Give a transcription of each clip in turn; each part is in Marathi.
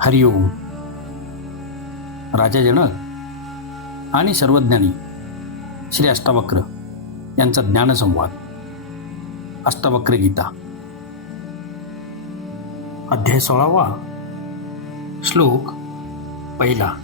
हरिओम. राजा जनक आणि सर्वज्ञानी श्री अष्टावक्र यांचा ज्ञानसंवाद. अष्टावक्र गीता, अध्याय 16. श्लोक 1.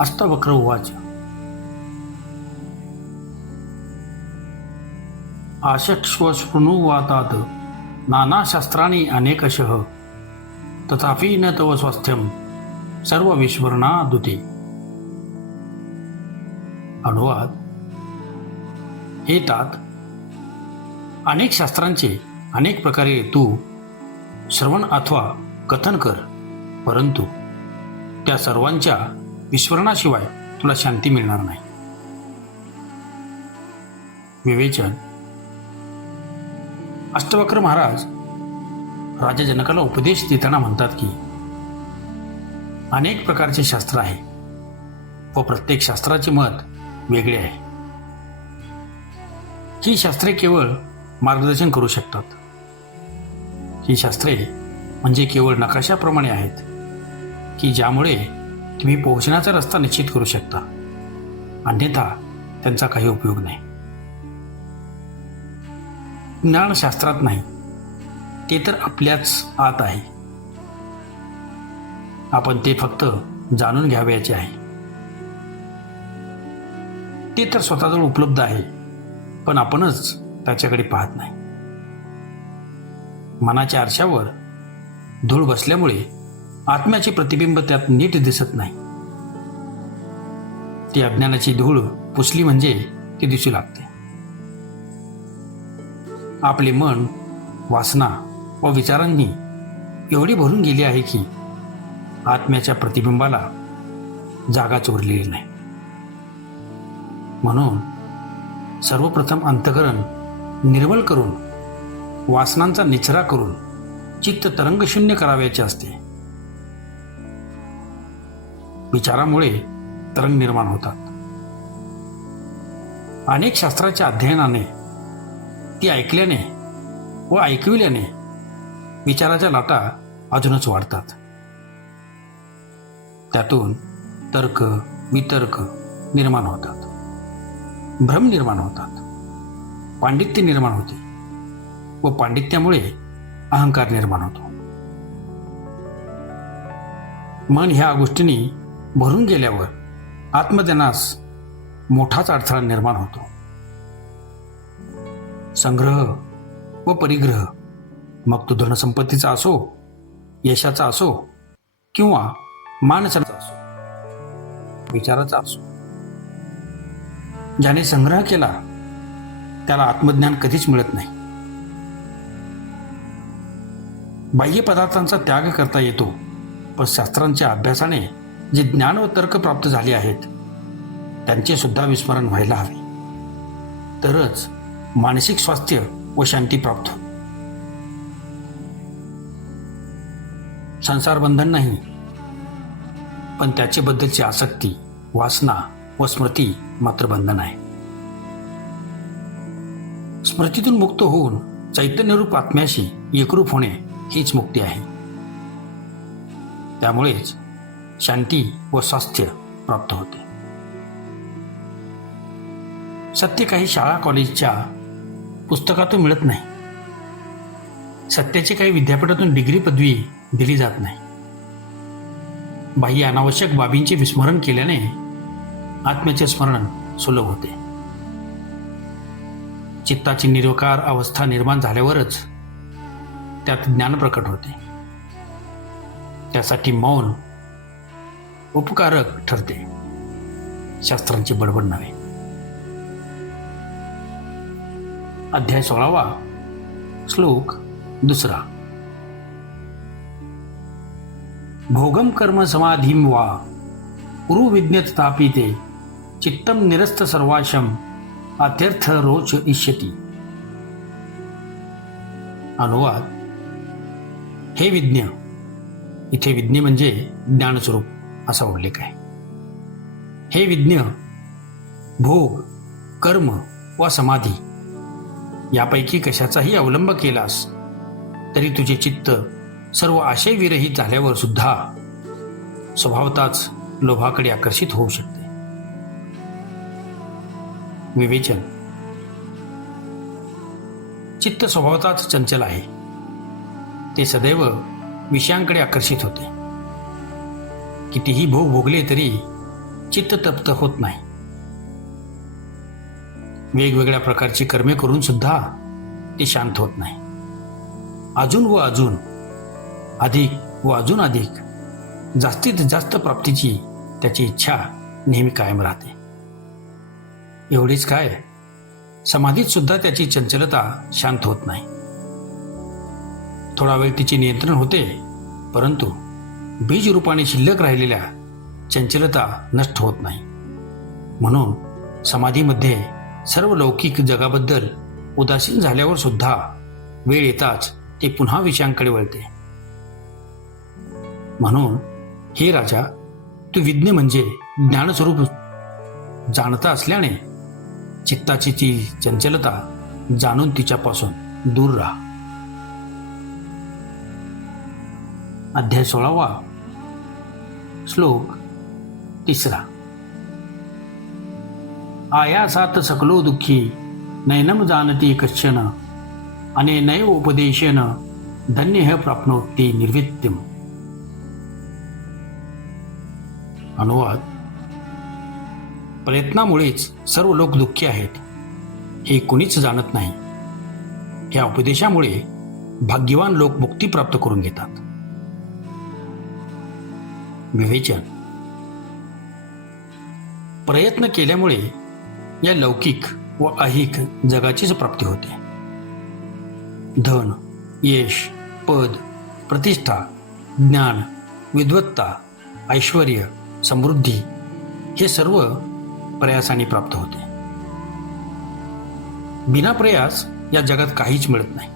अष्टावक्र उवाच. आशक्ष्वशृणुवातात नानाशास्त्राणि अनेकशः तथापि न तव स्वास्थ्यम सर्व विस्मरणादुते. अनुवाद. हे तात, अनेक शास्त्रांचे अनेक प्रकारे तू श्रवण अथवा कथन कर, परंतु त्या सर्वांच्या विस्मरणाशिवाय तुला शांती मिळणार नाही. विवेचन. अष्टावक्र महाराज राजा जनकाला उपदेश देताना म्हणतात की अनेक प्रकारचे शास्त्र आहे व प्रत्येक शास्त्राचे मत वेगळे आहे. ही शास्त्रे केवळ मार्गदर्शन करू शकतात. ही शास्त्रे म्हणजे केवळ नकाशाप्रमाणे आहेत की ज्यामुळे तुम्ही पोहोचण्याचा रस्ता निश्चित करू शकता, अन्यथा त्यांचा काही उपयोग नाही. ज्ञान शास्त्रात नाही, ते तर आपल्याच आत आहे. आपण ते फक्त जाणून घ्यावयाचे आहे. ते तर स्वतःजवळ उपलब्ध आहे, पण आपणच त्याच्याकडे पाहत नाही. मनाच्या आरशावर धूळ बसल्यामुळे आत्म्याचे प्रतिबिंब त्यात नीट दिसत नाही. ती अज्ञानाची धूळ पुसली म्हणजे ती दिसू लागते. आपले मन वासना व विचारांनी एवढी भरून गेली आहे की आत्म्याच्या प्रतिबिंबाला जागाच उरलेली नाही. म्हणून सर्वप्रथम अंतःकरण निर्मल करून, वासनांचा निचरा करून चित्त तरंगशून्य करावयाचे असते. विचारामुळे तरंग निर्माण होतात. अनेक शास्त्राच्या अध्ययनाने, ती ऐकल्याने व ऐकविल्याने विचाराच्या लाटा अजूनच वाढतात. त्यातून तर्क वितर्क निर्माण होतात, भ्रम निर्माण होतात, पांडित्य निर्माण होते व पांडित्यामुळे अहंकार निर्माण होतो. मन ह्या गोष्टींनी भरून गेल्यावर आत्मज्ञानास मोठाच अडथळा निर्माण होतो. संग्रह व परिग्रह, मग तो धनसंपत्तीचा असो, यशाचा असो किंवा मानसाचा असो, विचाराचा असो, ज्याने संग्रह केला त्याला आत्मज्ञान कधीच मिळत नाही. बाह्य पदार्थांचा त्याग करता येतो, पण शास्त्रांच्या अभ्यासाने जे ज्ञान व तर्क प्राप्त झाले आहेत त्यांचे सुद्धा विस्मरण व्हायला हवे, तरच मानसिक स्वास्थ्य व शांती प्राप्त होते. संसार बंधन नाही, पण त्याच्याबद्दलची आसक्ती, वासना व स्मृती मात्र बंधन आहे. स्मृतीतून मुक्त होऊन चैतन्यरूप आत्म्याशी एकरूप होणे हीच मुक्ती आहे. त्यामुळेच शांती व स्वास्थ्य प्राप्त होते. सत्य काही शाळा कॉलेजच्या पुस्तकातून मिळत नाही. सत्याची काही विद्यापीठातून डिग्री पदवी दिली जात नाही. बाह्य अनावश्यक बाबींचे विस्मरण केल्याने आत्म्याचे स्मरण सुलभ होते. चित्ताची निर्विकार अवस्था निर्माण झाल्यावरच त्यात ज्ञान प्रकट होते. त्यासाठी मौन उपकारक ठरते, शास्त्रांची बडबड नव्हे. अध्याय 16. श्लोक 2. भोगम कर्म समाधीम वा कुरु विज्ञततापि ते चित्तम निरस्त सर्वाशम अत्यर्थ रोच इष्यती. अनुवाद. हे विज्ञ, इथे विज्ञ म्हणजे ज्ञानस्वरूप असा उल्लेख आहे. हे विज्ञ, भोग कर्म व समाधी यापैकी कशाचाही अवलंब केलास तरी तुझे चित्त सर्व आशयविरहित झाल्यावर सुद्धा स्वभावताच लोभाकडे आकर्षित होऊ शकते. विवेचन. चित्त स्वभावताच चंचल आहे. ते सदैव विषयांकडे आकर्षित होते. कितीही भोग भोगले तरी चित्त तप्त होत नाही. वेगवेगळ्या प्रकारची कर्मे करून सुद्धा ते शांत होत नाही. अजून व अजून, अधिक व अजून अधिक, जास्तीत जास्त प्राप्तीची त्याची इच्छा नेहमी कायम राहते. एवढीच काय, समाधीत सुद्धा त्याची चंचलता शांत होत नाही. थोडा वेळ तिचे नियंत्रण होते, परंतु बीज रूपाने शिल्लक राहिलेल्या चंचलता नष्ट होत नाही. म्हणून समाधीमध्ये सर्व लौकिक जगाबद्दल उदासीन झाल्यावर सुद्धा वेळ येताच ते पुन्हा विषयांकडे वळते. म्हणून हे राजा, तू विज्ञ म्हणजे ज्ञानस्वरूप जाणता असल्याने चित्ताची ती चंचलता जाणून तिच्यापासून दूर राहा. अध्याय 16. श्लोक 3. आयासात सकलो दुःखी नैनम जानती कश्चन अनेनैव उपदेशेन धन्यः प्राप्नोति निर्वित्यम. अनुवाद. प्रयत्नामुळेच सर्व लोक दुःखी आहेत हे कुणीच जाणत नाही. या उपदेशामुळे भाग्यवान लोक मुक्ती प्राप्त करून घेतात. विवेचन. प्रयत्न केल्यामुळे या लौकिक व ऐहिक जगाचीच प्राप्ती होते. धन, यश, पद, प्रतिष्ठा, ज्ञान, विद्वत्ता, ऐश्वर्य, समृद्धी हे सर्व प्रयासाने प्राप्त होते. बिना प्रयास या जगात काहीच मिळत नाही.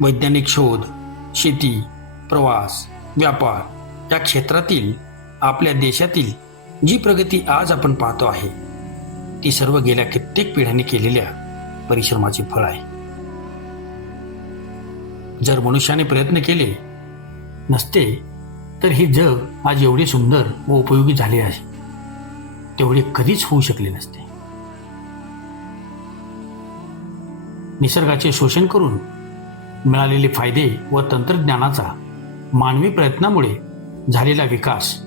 वैज्ञानिक शोध, शेती, प्रवास, व्यापार या क्षेत्रातील आपल्या देशातील जी प्रगती आज आपण पाहतो आहे ती सर्व गेल्या कित्येक पिढ्यांनी केलेल्या परिश्रमाचे फळ आहे. जर मनुष्याने प्रयत्न केले नसते तर हे जग आज एवढे सुंदर व उपयोगी झाले आहे तेवढे कधीच होऊ शकले नसते. निसर्गाचे शोषण करून मिळालेले फायदे व तंत्रज्ञानाचा मानवी प्रयत्नामुळे झालेला विकास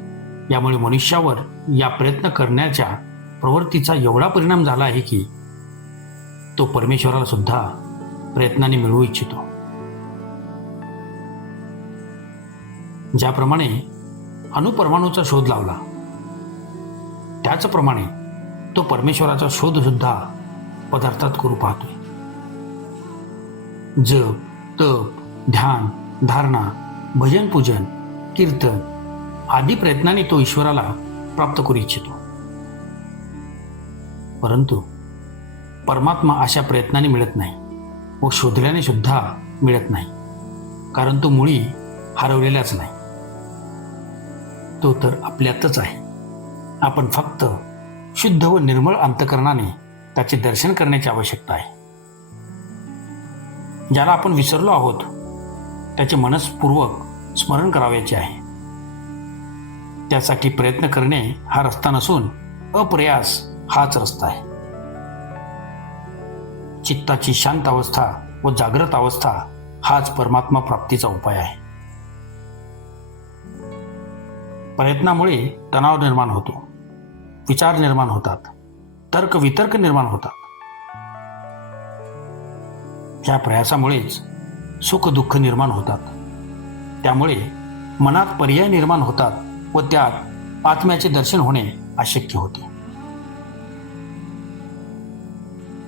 यामुळे मनुष्यावर या प्रयत्न करण्याच्या प्रवृत्तीचा एवढा परिणाम झाला आहे की तो परमेश्वराला सुद्धा प्रयत्नाने मिळवू इच्छितो. ज्याप्रमाणे अणुपरमाणूचा शोध लावला त्याचप्रमाणे तो परमेश्वराचा शोध सुद्धा पदार्थात करू पाहतोय. जप, तप, ध्यान, धारणा, भजन, पूजन, कीर्तन आदी प्रयत्नाने तो ईश्वराला प्राप्त करू इच्छितो. परंतु परमात्मा अशा प्रयत्नाने मिळत नाही व शोधल्याने सुद्धा मिळत नाही, कारण तो मुळी हरवलेलाच नाही. तो तर आपल्यातच आहे. आपण फक्त शुद्ध व निर्मळ अंतःकरणाने त्याचे दर्शन करण्याची आवश्यकता आहे. ज्याला आपण विसरलो आहोत त्याचे मनस्पूर्वक स्मरण करावयाचे आहे. त्यासाठी प्रयत्न करणे हा रस्ता नसून अप्रयास हाच रस्ता आहे. चित्ताची शांत अवस्था व जागृत अवस्था हाच परमात्मा प्राप्तीचा उपाय आहे. प्रयत्नामुळे तणाव निर्माण होतो, विचार निर्माण होतात, तर्क वितर्क निर्माण होतात. या प्रयासामुळेच सुख दुःख निर्माण होतात. त्यामुळे मनात पर्याय निर्माण होतात व त्यात आत्म्याचे दर्शन होणे अशक्य होते.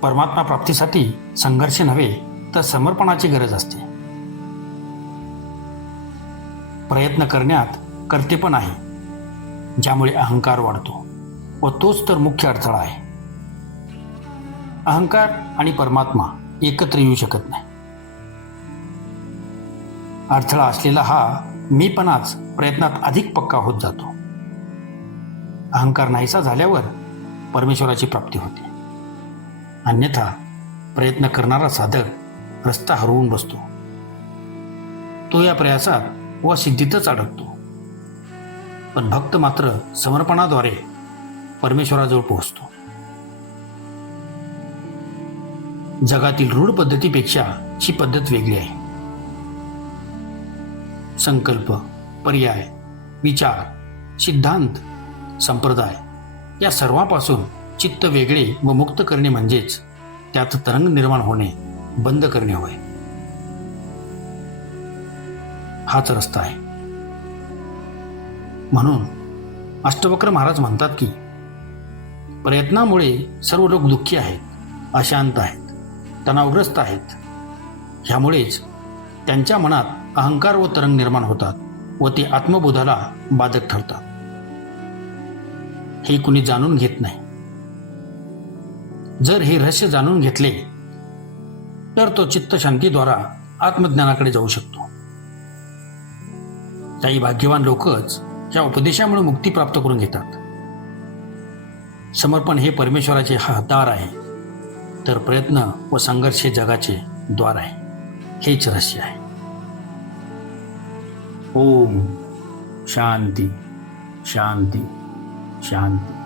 परमात्मा प्राप्तीसाठी संघर्ष नव्हे तर समर्पणाची गरज असते. प्रयत्न करण्यात कर्तेपण आहे ज्यामुळे अहंकार वाढतो व तोच तर मुख्य अडथळा आहे. अहंकार आणि परमात्मा एकत्र येऊ शकत नाही. अडथळा असलेला हा मीपणाच प्रयत्नात अधिक पक्का होत जातो. अहंकार नाहीसा झाल्यावर परमेश्वराची प्राप्ती होते. अन्यथा प्रयत्न करणारा साधक रस्ता हरवून बसतो. तो या प्रयासात व सिद्धीतच अडकतो. पण भक्त मात्र समर्पणाद्वारे परमेश्वराजवळ पोहोचतो. जगातील रूढ पद्धतीपेक्षा ही पद्धत वेगळी आहे. संकल्प, पर्याय, विचार, सिद्धांत, संप्रदाय या सर्वांपासून चित्त वेगळे व मुक्त करणे म्हणजेच त्यात तरंग निर्माण होणे बंद करणे होय. हाच रस्ता आहे. म्हणून अष्टवक्र महाराज म्हणतात की प्रयत्नामुळे सर्व लोक दुःखी आहेत, अशांत आहेत, तणावग्रस्त आहेत. ह्यामुळेच त्यांच्या मनात अहंकार व तरंग निर्माण होतात व ते आत्मबोधाला बाधक ठरतात. हे कुणी जाणून घेत नाही. जर हे रहस्य जाणून घेतले तर तो चित्त शांतीद्वारा आत्मज्ञानाकडे जाऊ शकतो. काही भाग्यवान लोकच या उपदेशामुळे मुक्ती प्राप्त करून घेतात. समर्पण हे परमेश्वराचे दार आहे, तर प्रयत्न व संघर्ष हे जगाचे द्वार आहे. हेच रहस्य आहे. ओम शांती शांती शांती.